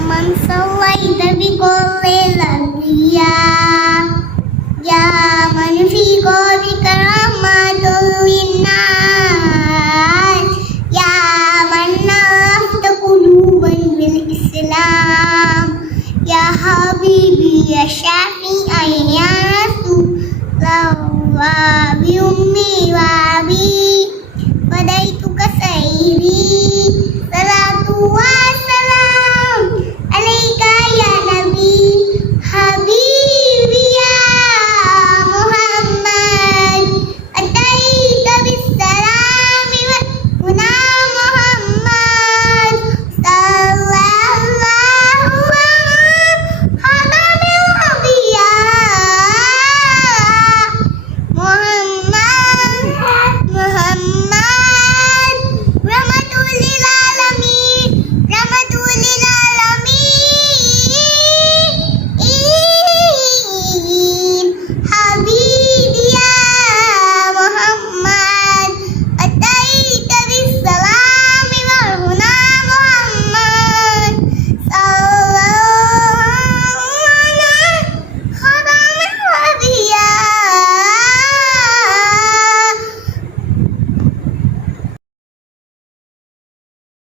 من صليت بكل الأنبياء يا من في قولك رحمة للناس يا من ألفت قلوبا بالإسلام يا حبيبي يا شافعي يا رسول الله بأمي وأبي